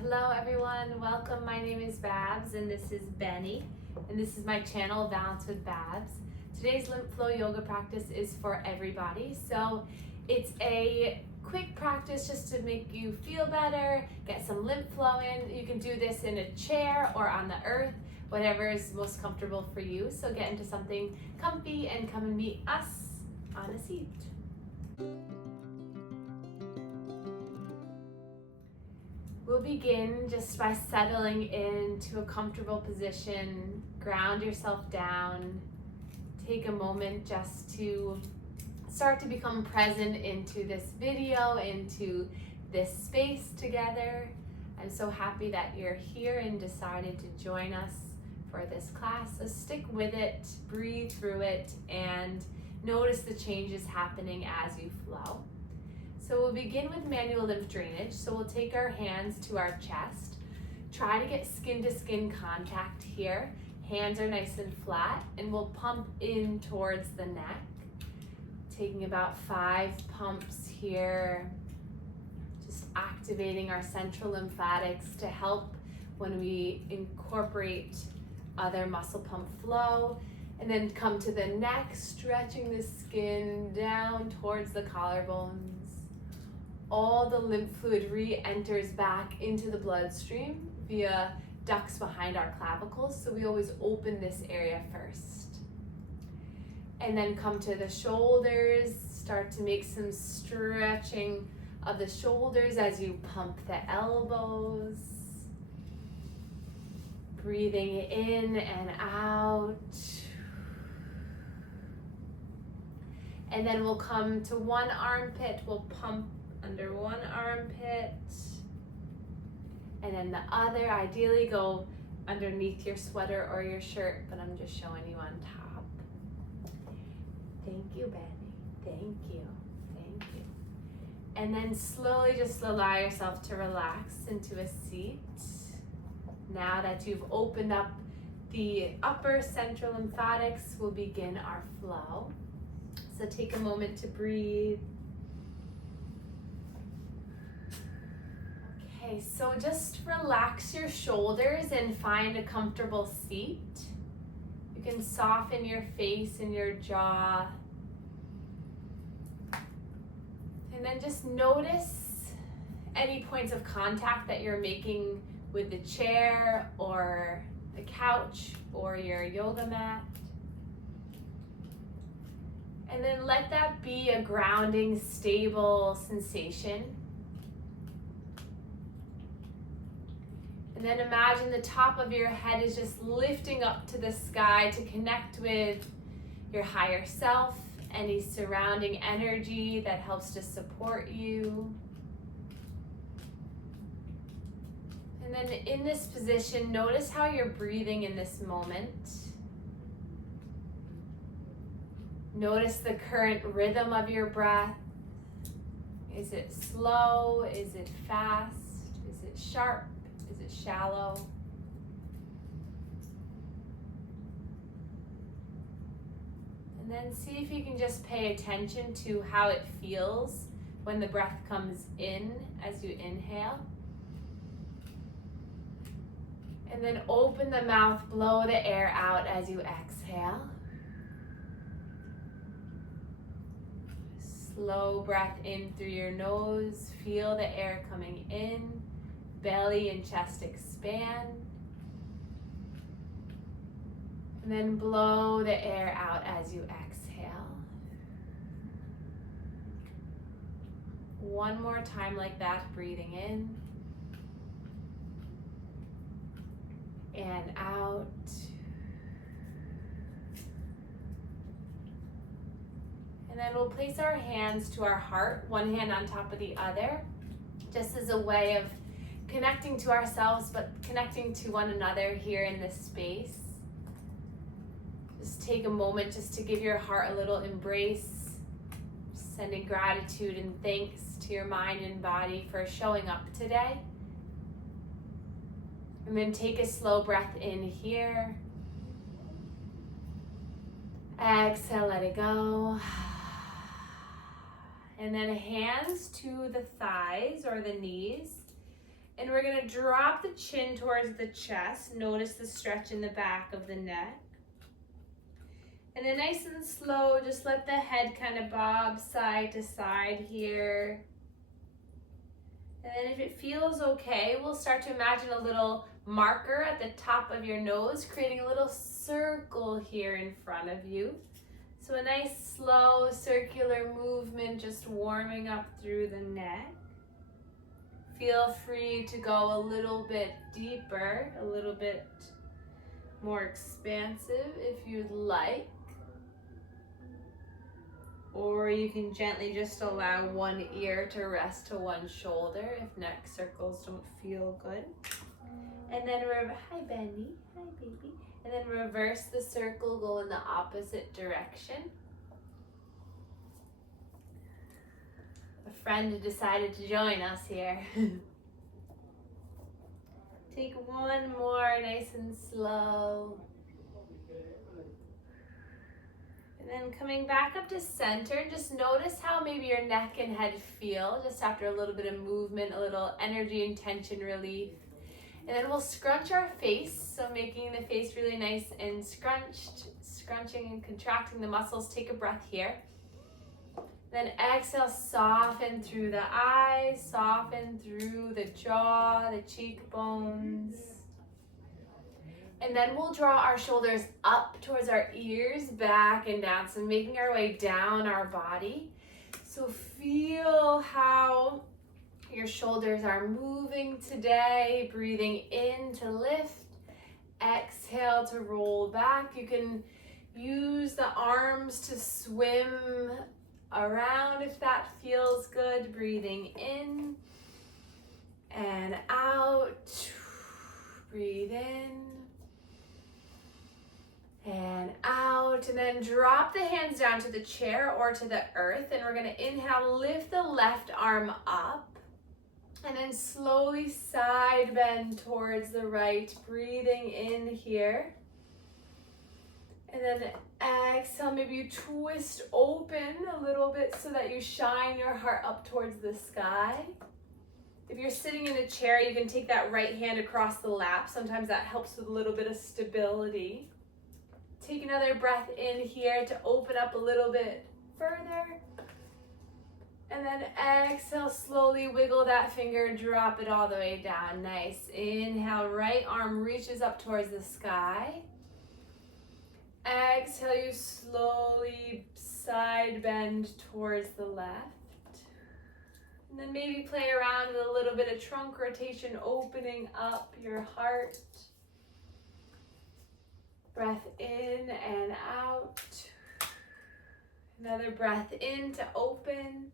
Hello everyone, welcome. My name is Babs and this is Benny, and this is my channel, Balance with Babs. Today's Lymph Flow Yoga practice is for everybody, so it's a quick practice just to make you feel better, get some lymph flow in. You can do this in a chair or on the earth, whatever is most comfortable for you. So get into something comfy and come and meet us on a seat. We'll begin just by settling into a comfortable position. Ground yourself down. Take a moment just to start to become present into this video, into this space together. I'm so happy that you're here and decided to join us for this class. So stick with it, breathe through it, and notice the changes happening as you flow. So we'll begin with manual lymph drainage. So we'll take our hands to our chest. Try to get skin to skin contact here. Hands are nice and flat, and we'll pump in towards the neck. Taking about 5 pumps here. Just activating our central lymphatics to help when we incorporate other muscle pump flow. And then come to the neck, stretching the skin down towards the collarbones. All the lymph fluid re-enters back into the bloodstream via ducts behind our clavicles, so we always open this area first. And then come to the shoulders, start to make some stretching of the shoulders as you pump the elbows. Breathing in and out. And then we'll come to one armpit, we'll pump under one armpit, and then the other. Ideally go underneath your sweater or your shirt, but I'm just showing you on top. Thank you, Benny. Thank you. Thank you. And then slowly just allow yourself to relax into a seat. Now that you've opened up the upper central lymphatics, we'll begin our flow. So take a moment to breathe. Okay, so just relax your shoulders and find a comfortable seat. You can soften your face and your jaw. And then just notice any points of contact that you're making with the chair or the couch or your yoga mat. And then let that be a grounding, stable sensation. And then imagine the top of your head is just lifting up to the sky to connect with your higher self, any surrounding energy that helps to support you. And then in this position, notice how you're breathing in this moment. Notice the current rhythm of your breath. Is it slow? Is it fast? Is it sharp? Is it shallow? And then see if you can just pay attention to how it feels when the breath comes in as you inhale. And then open the mouth, blow the air out as you exhale. Slow breath in through your nose. Feel the air coming in. Belly and chest expand. And then blow the air out as you exhale. One more time like that, breathing in and out. And then we'll place our hands to our heart, one hand on top of the other, just as a way of connecting to ourselves, but connecting to one another here in this space. Just take a moment just to give your heart a little embrace, sending gratitude and thanks to your mind and body for showing up today. And then take a slow breath in here. Exhale, let it go. And then hands to the thighs or the knees. And we're gonna drop the chin towards the chest. Notice the stretch in the back of the neck. And then nice and slow, just let the head kind of bob side to side here. And then if it feels okay, we'll start to imagine a little marker at the top of your nose, creating a little circle here in front of you. So a nice slow circular movement, just warming up through the neck. Feel free to go a little bit deeper, a little bit more expansive if you'd like. Or you can gently just allow one ear to rest to one shoulder if neck circles don't feel good. And then hi Benny, hi baby. And then reverse the circle, go in the opposite direction. A friend decided to join us here. Take one more, nice and slow. And then coming back up to center, just notice how maybe your neck and head feel just after a little bit of movement, a little energy and tension relief. And then we'll scrunch our face, so making the face really nice and scrunching and contracting the muscles. Take a breath here. Then exhale, soften through the eyes, soften through the jaw, the cheekbones. And then we'll draw our shoulders up towards our ears, back and down. So making our way down our body. So feel how your shoulders are moving today. Breathing in to lift. Exhale to roll back. You can use the arms to swim around if that feels good. Breathing in and out. Breathe in and out, and then drop the hands down to the chair or to the earth, and we're going to inhale, lift the left arm up, and then slowly side bend towards the right, breathing in here. And then exhale, maybe you twist open a little bit so that you shine your heart up towards the sky. If you're sitting in a chair, you can take that right hand across the lap. Sometimes that helps with a little bit of stability. Take another breath in here to open up a little bit further. And then exhale, slowly wiggle that finger, drop it all the way down. Nice. Inhale, right arm reaches up towards the sky. Exhale, you slowly side bend towards the left. And then maybe play around with a little bit of trunk rotation, opening up your heart. Breath in and out. Another breath in to open.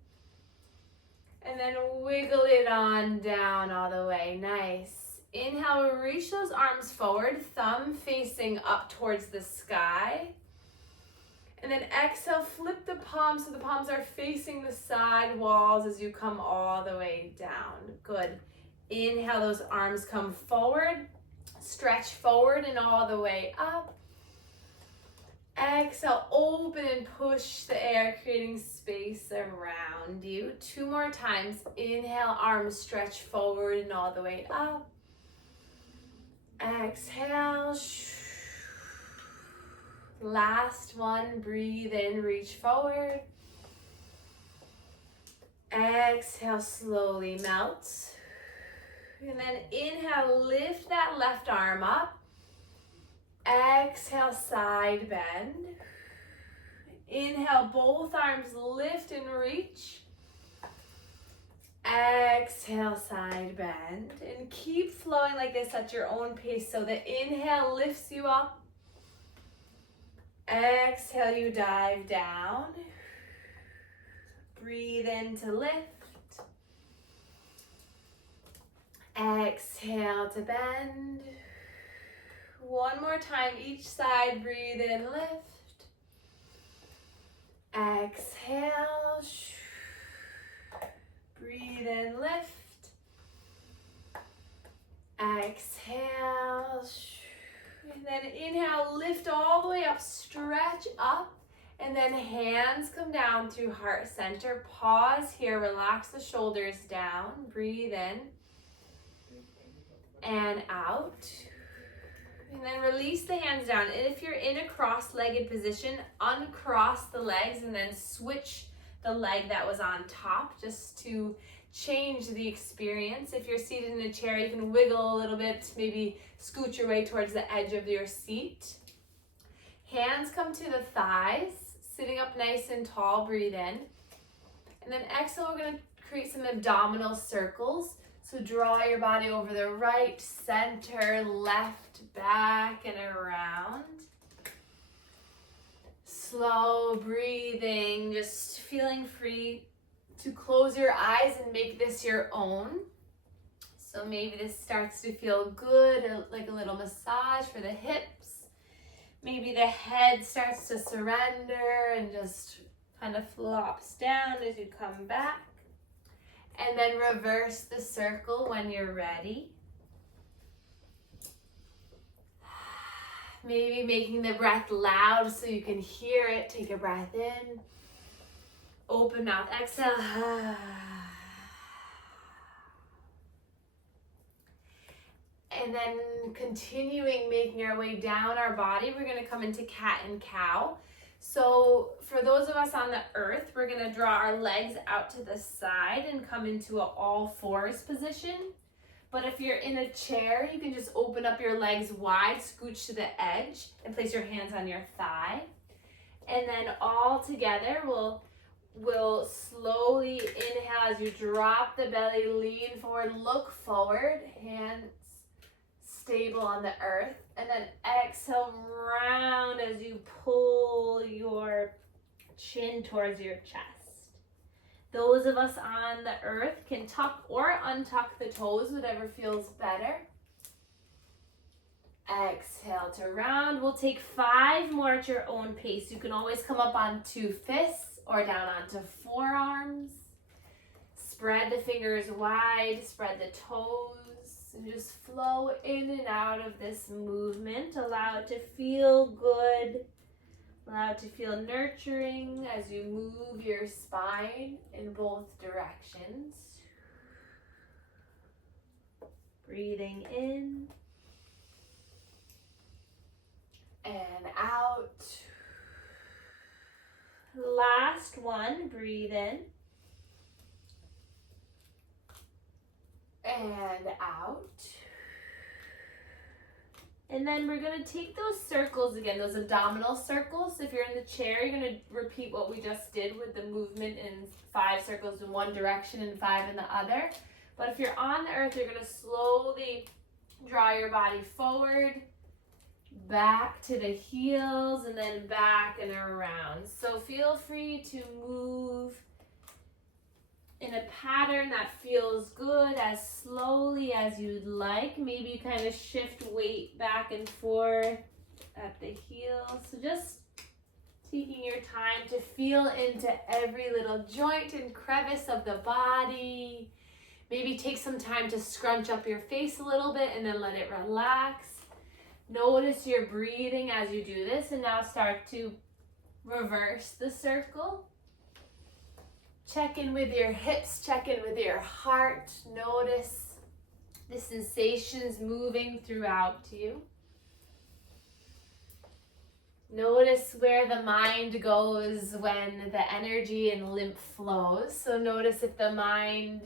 And then wiggle it on down all the way. Nice. Inhale, reach those arms forward, thumb facing up towards the sky. And then exhale, flip the palms so the palms are facing the side walls as you come all the way down. Good. Inhale, those arms come forward. Stretch forward and all the way up. Exhale, open and push the air, creating space around you. 2 more times. Inhale, arms stretch forward and all the way up. Exhale. Last one. Breathe in, reach forward. Exhale, slowly melt. And then inhale, lift that left arm up. Exhale, side bend. Inhale, both arms lift and reach. Exhale, side bend. And keep flowing like this at your own pace. So the inhale lifts you up. Exhale, you dive down. Breathe in to lift. Exhale to bend. One more time, each side, breathe in, lift. Exhale. Breathe in, lift. Exhale. And then inhale, lift all the way up, stretch up. And then hands come down through heart center. Pause here, relax the shoulders down. Breathe in. and out. And then release the hands down. And if you're in a cross-legged position, uncross the legs and then switch the leg that was on top just to change the experience. If you're seated in a chair, you can wiggle a little bit, maybe scoot your way towards the edge of your seat. Hands come to the thighs, sitting up nice and tall, breathe in. And then exhale, we're going to create some abdominal circles. So draw your body over the right, center, left, back, and around. Slow breathing, just feeling free to close your eyes and make this your own. So maybe this starts to feel good, like a little massage for the hips. Maybe the head starts to surrender and just kind of flops down as you come back. And then reverse the circle when you're ready. Maybe making the breath loud so you can hear it. Take a breath in. Open mouth, exhale. And then continuing making our way down our body, we're going to come into cat and cow. So for those of us on the earth, we're going to draw our legs out to the side and come into an all fours position. But if you're in a chair, you can just open up your legs wide, scooch to the edge, and place your hands on your thigh. And then all together, we'll slowly inhale as you drop the belly, lean forward, look forward, hands stable on the earth. And then exhale, round as you pull your chin towards your chest. Those of us on the earth can tuck or untuck the toes, whatever feels better. Exhale to round. We'll take 5 more at your own pace. You can always come up on 2 fists or down onto forearms. Spread the fingers wide, spread the toes, and just flow in and out of this movement. Allow it to feel good. Allow it to feel nurturing as you move your spine in both directions. Breathing in and out. Last one, breathe in and out. And then we're going to take those circles again, those abdominal circles. If you're in the chair, you're going to repeat what we just did with the movement in 5 circles in one direction and 5 in the other. But if you're on the earth, you're going to slowly draw your body forward, back to the heels, and then back and around. So feel free to move in a pattern that feels good as slowly as you'd like. Maybe you kind of shift weight back and forth at the heels. So just taking your time to feel into every little joint and crevice of the body. Maybe take some time to scrunch up your face a little bit and then let it relax. Notice your breathing as you do this, and now start to reverse the circle. Check in with your hips, check in with your heart. Notice the sensations moving throughout you. Notice where the mind goes when the energy and lymph flows. So notice if the mind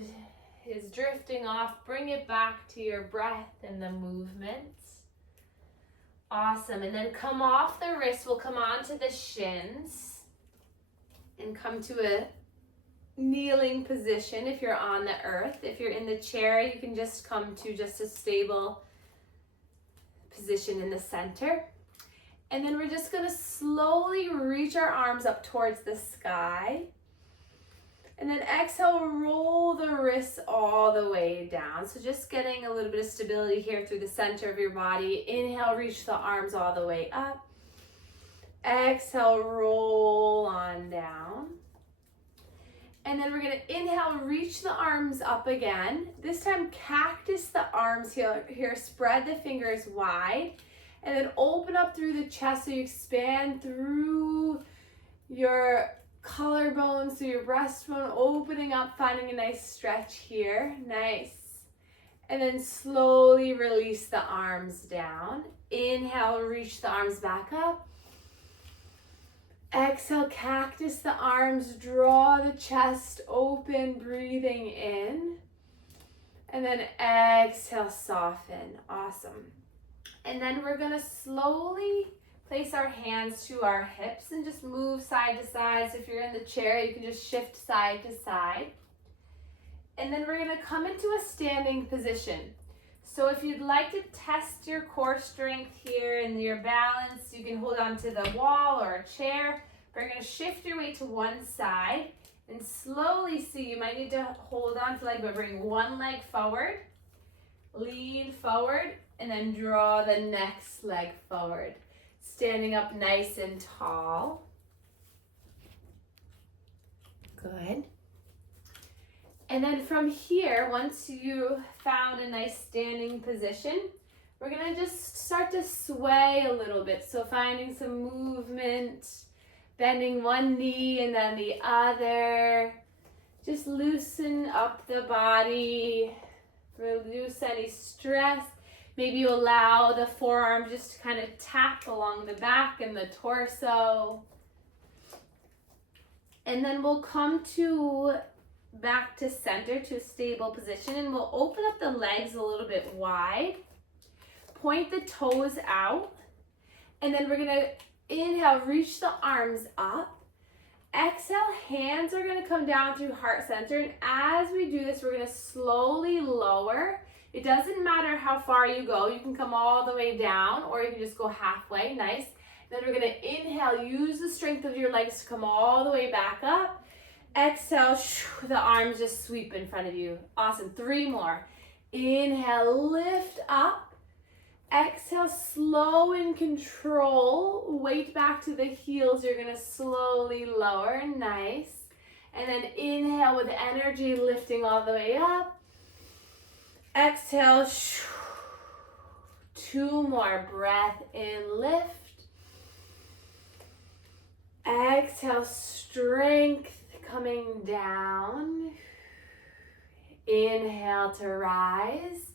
is drifting off, bring it back to your breath and the movement. Awesome. And then come off the wrists. We'll come onto the shins and come to a kneeling position if you're on the earth. If you're in the chair, you can just come to just a stable position in the center. And then we're just going to slowly reach our arms up towards the sky. And then exhale, roll the wrists all the way down. So just getting a little bit of stability here through the center of your body. Inhale, reach the arms all the way up. Exhale, roll on down. And then we're going to inhale, reach the arms up again. This time, cactus the arms here. Spread the fingers wide. And then open up through the chest so you expand through your collarbones, through your breastbone, opening up, finding a nice stretch here. Nice. And then slowly release the arms down. Inhale, reach the arms back up. Exhale, cactus the arms, draw the chest open, breathing in. And then exhale, soften. Awesome. And then we're gonna slowly place our hands to our hips and just move side to side. So if you're in the chair, you can just shift side to side. And then we're gonna come into a standing position. So if you'd like to test your core strength here and your balance, you can hold on to the wall or a chair. We're gonna shift your weight to one side and slowly see, you might need to hold on to leg, but bring one leg forward, lean forward, and then draw the next leg forward. Standing up nice and tall. Good. And then from here, once you found a nice standing position, we're gonna just start to sway a little bit. So finding some movement, bending one knee and then the other. Just loosen up the body, reduce any stress. Maybe you allow the forearm just to kind of tap along the back and the torso. And then we'll come back to center, to a stable position, and we'll open up the legs a little bit wide. Point the toes out. And then we're gonna inhale, reach the arms up. Exhale, hands are gonna come down through heart center. And as we do this, we're gonna slowly lower. It doesn't matter how far you go. You can come all the way down or you can just go halfway. Nice. Then we're gonna inhale, use the strength of your legs to come all the way back up. Exhale, the arms just sweep in front of you. Awesome, 3 more. Inhale, lift up. Exhale, slow and control. Weight back to the heels. You're gonna slowly lower, nice. And then inhale with energy, lifting all the way up. Exhale, 2 more, breath in, lift. Exhale, strength coming down. Inhale to rise.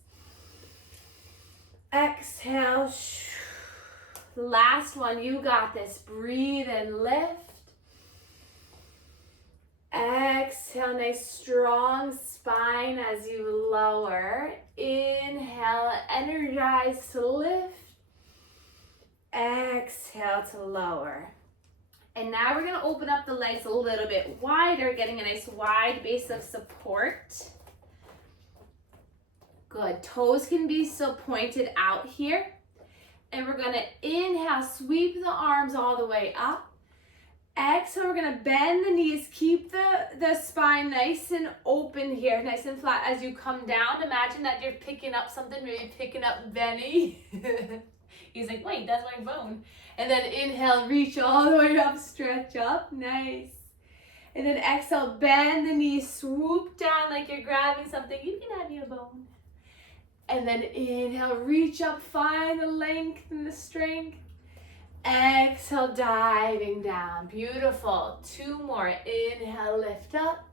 Exhale, last one, you got this. Breathe and lift. Exhale, nice strong spine as you lower. Inhale, energize to lift. Exhale to lower. And now we're gonna open up the legs a little bit wider, getting a nice wide base of support. Good, toes can be still pointed out here. And we're gonna inhale, sweep the arms all the way up. Exhale, we're gonna bend the knees, keep the spine nice and open here, nice and flat. As you come down, imagine that you're picking up something, maybe picking up Benny. He's like, wait, that's my bone. And then inhale, reach all the way up, stretch up, nice. And then exhale, bend the knees, swoop down like you're grabbing something. You can have your bone. And then inhale, reach up, find the length and the strength. Exhale, diving down. Beautiful. 2 more. Inhale, lift up.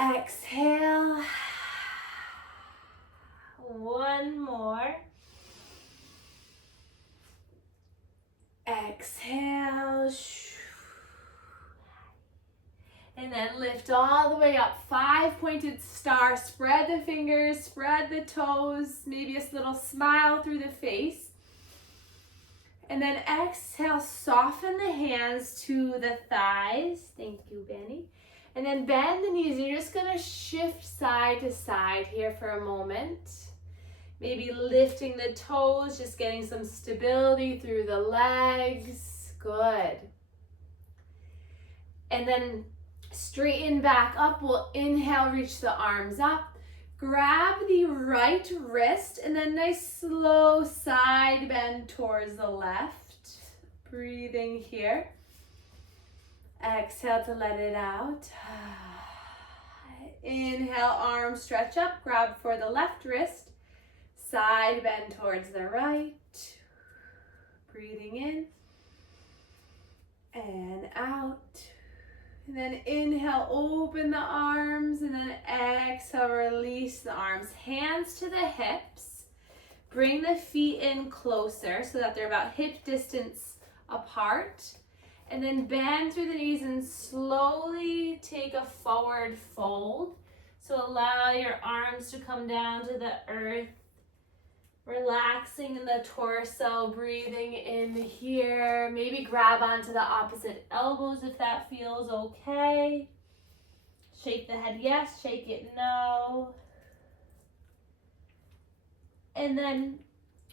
Exhale. 1 more. Exhale. And then lift all the way up. 5 pointed star. Spread the fingers, spread the toes. Maybe a little smile through the face. And then exhale, soften the hands to the thighs. Thank you, Benny. And then bend the knees. You're just gonna shift side to side here for a moment. Maybe lifting the toes, just getting some stability through the legs. Good. And then straighten back up. We'll inhale, reach the arms up. Grab the right wrist and then nice slow side bend towards the left. Breathing here. Exhale to let it out. Inhale, arms stretch up. Grab for the left wrist. Side bend towards the right. Breathing in and out. And then inhale, open the arms, and then exhale, release the arms. Hands to the hips. Bring the feet in closer so that they're about hip distance apart. And then bend through the knees and slowly take a forward fold. So allow your arms to come down to the earth. Relaxing in the torso, breathing in here. Maybe grab onto the opposite elbows if that feels okay. Shake the head yes, shake it no. And then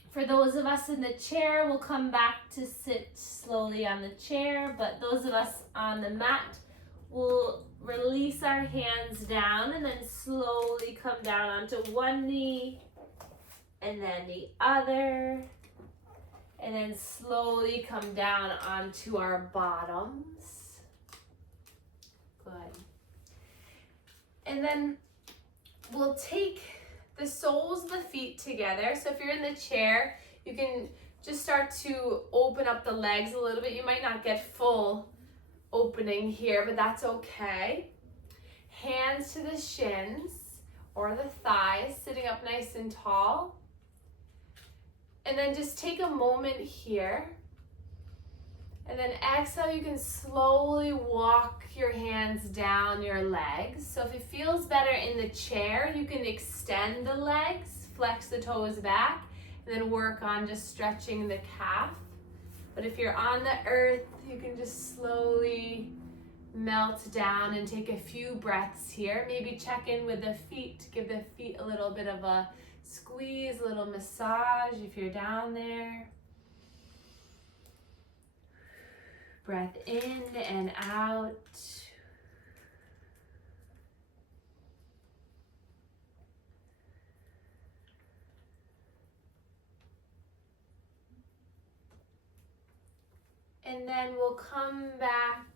for those of us in the chair, we'll come back to sit slowly on the chair. But those of us on the mat will release our hands down and then slowly come down onto one knee. And then the other, and then slowly come down onto our bottoms. Good. And then we'll take the soles of the feet together. So if you're in the chair, you can just start to open up the legs a little bit. You might not get full opening here, but that's okay. Hands to the shins or the thighs, sitting up nice and tall. And then just take a moment here. And then exhale, you can slowly walk your hands down your legs. So if it feels better in the chair, you can extend the legs, flex the toes back, and then work on just stretching the calf. But if you're on the earth, you can just slowly melt down and take a few breaths here. Maybe check in with the feet, give the feet a little bit of a squeeze, a little massage if you're down there. Breath in and out. And then we'll come back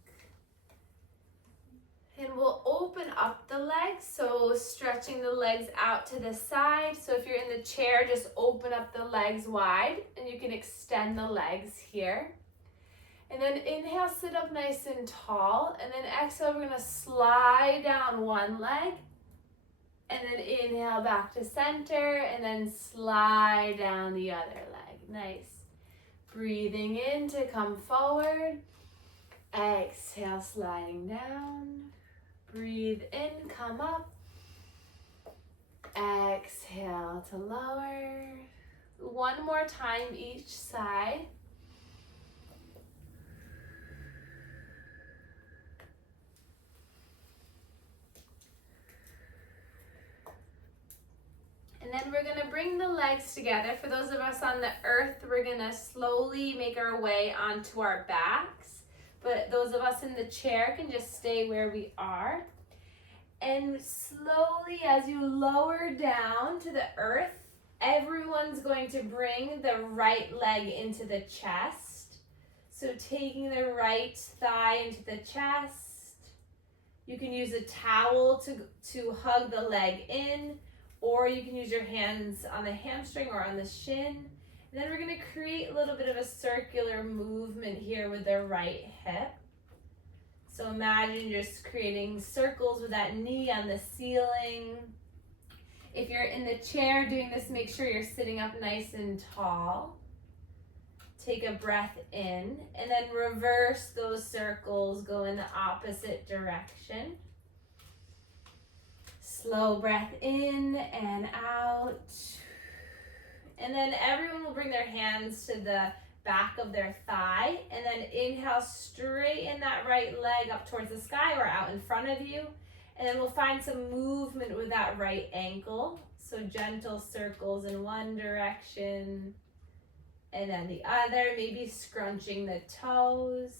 and we'll open up the legs, so stretching the legs out to the side. So if you're in the chair, just open up the legs wide and you can extend the legs here. And then inhale, sit up nice and tall. And then exhale, we're gonna slide down one leg. And then inhale back to center and then slide down the other leg. Nice. Breathing in to come forward. Exhale, sliding down. Breathe in, come up. Exhale to lower. One more time each side. And then we're gonna bring the legs together. For those of us on the earth, we're gonna slowly make our way onto our backs. But those of us in the chair can just stay where we are. And slowly, as you lower down to the earth, everyone's going to bring the right leg into the chest. So taking the right thigh into the chest. You can use a towel to hug the leg in, or you can use your hands on the hamstring or on the shin. And then we're going to create a little bit of a circular movement here with the right hip. So imagine just creating circles with that knee on the ceiling. If you're in the chair doing this, make sure you're sitting up nice and tall. Take a breath in and then reverse those circles, go in the opposite direction. Slow breath in and out. And then everyone will bring their hands to the back of their thigh. And then inhale, straighten that right leg up towards the sky or out in front of you. And then we'll find some movement with that right ankle. So gentle circles in one direction and then the other, maybe scrunching the toes.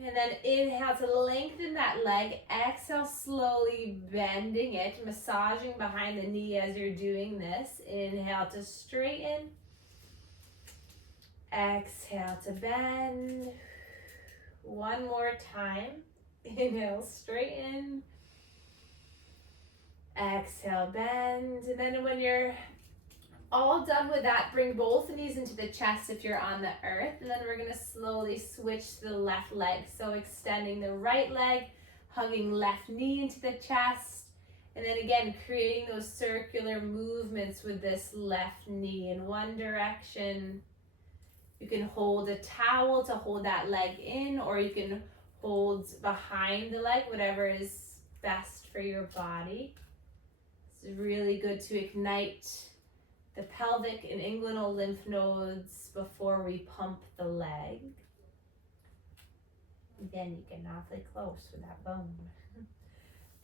And then inhale to lengthen that leg. Exhale, slowly bending it, massaging behind the knee as you're doing this. Inhale to straighten. Exhale to bend. One more time. Inhale, straighten. Exhale, bend. And then when you're All done with that, bring both knees into the chest if you're on the earth, and then we're going to slowly switch to the left leg. So extending the right leg, hugging left knee into the chest, and then again creating those circular movements with this left knee in one direction. You can hold a towel to hold that leg in, or you can hold behind the leg, whatever is best for your body. It's really good to ignite the pelvic and inguinal lymph nodes before we pump the leg. Again, you get awfully close with that bone.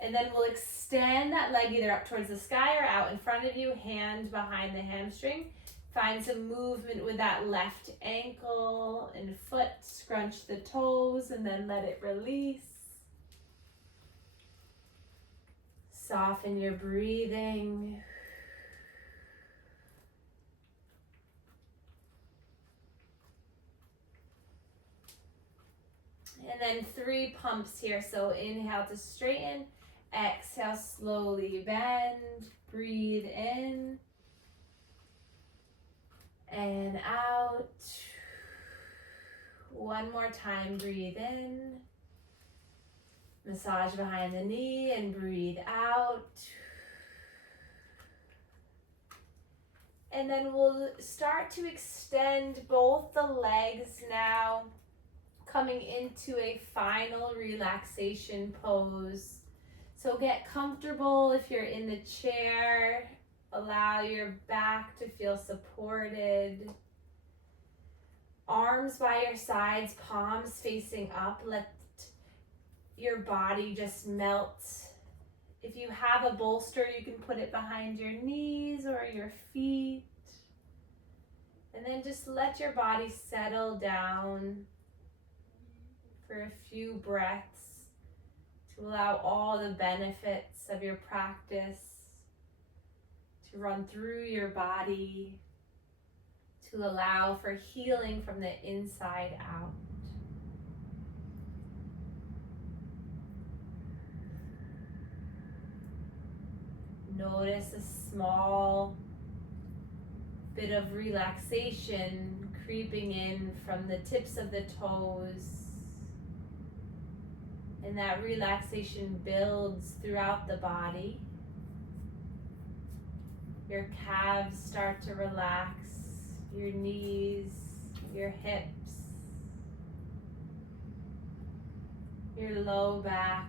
And then we'll extend that leg either up towards the sky or out in front of you, hand behind the hamstring. Find some movement with that left ankle and foot. Scrunch the toes and then let it release. Soften your breathing. And then 3 pumps here. So inhale to straighten. Exhale, slowly bend. Breathe in. And out. One more time, breathe in. Massage behind the knee and breathe out. And then we'll start to extend both the legs now, coming into a final relaxation pose. So get comfortable if you're in the chair. Allow your back to feel supported. Arms by your sides, palms facing up. Let your body just melt. If you have a bolster, you can put it behind your knees or your feet. And then just let your body settle down for a few breaths to allow all the benefits of your practice to run through your body, to allow for healing from the inside out. Notice a small bit of relaxation creeping in from the tips of the toes. And that relaxation builds throughout the body. Your calves start to relax, your knees, your hips, your low back,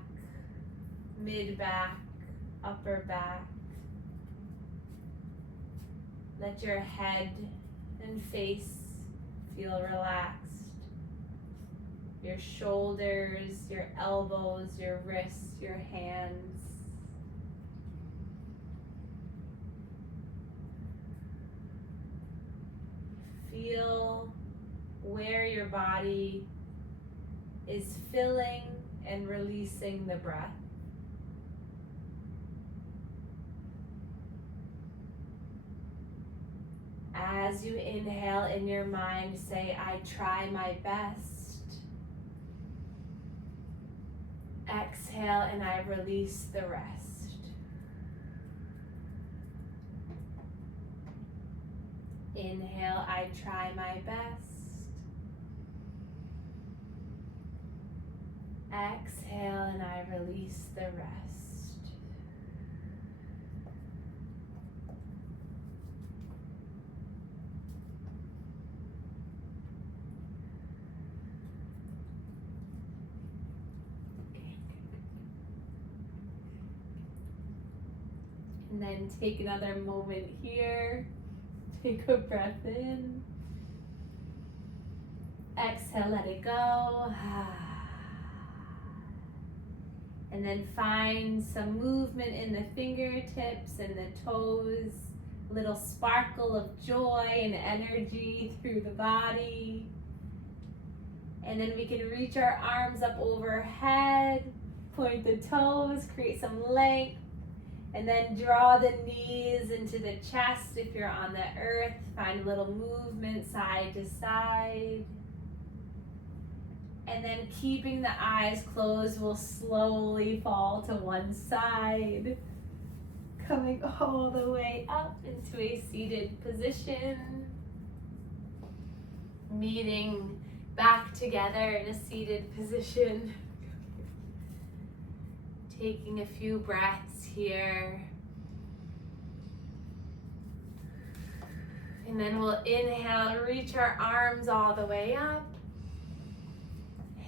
mid back, upper back. Let your head and face feel relaxed. Your shoulders, your elbows, your wrists, your hands. Feel where your body is filling and releasing the breath. As you inhale in your mind, say, I try my best. Exhale and I release the rest. Inhale, I try my best. Exhale and I release the rest. And then take another moment here. Take a breath in. Exhale, let it go. And then find some movement in the fingertips and the toes. A little sparkle of joy and energy through the body. And then we can reach our arms up overhead. Point the toes, create some length. And then draw the knees into the chest if you're on the earth. Find a little movement side to side. And then keeping the eyes closed, we'll slowly fall to one side. Coming all the way up into a seated position. Meeting back together in a seated position. Taking a few breaths here. And then we'll inhale, reach our arms all the way up.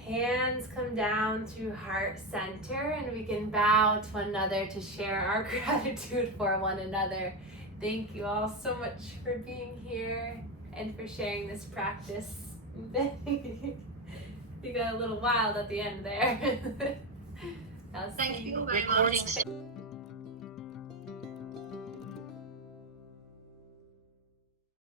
Hands come down to heart center, and we can bow to one another to share our gratitude for one another. Thank you all so much for being here and for sharing this practice. You got a little wild at the end there. Thank you very much.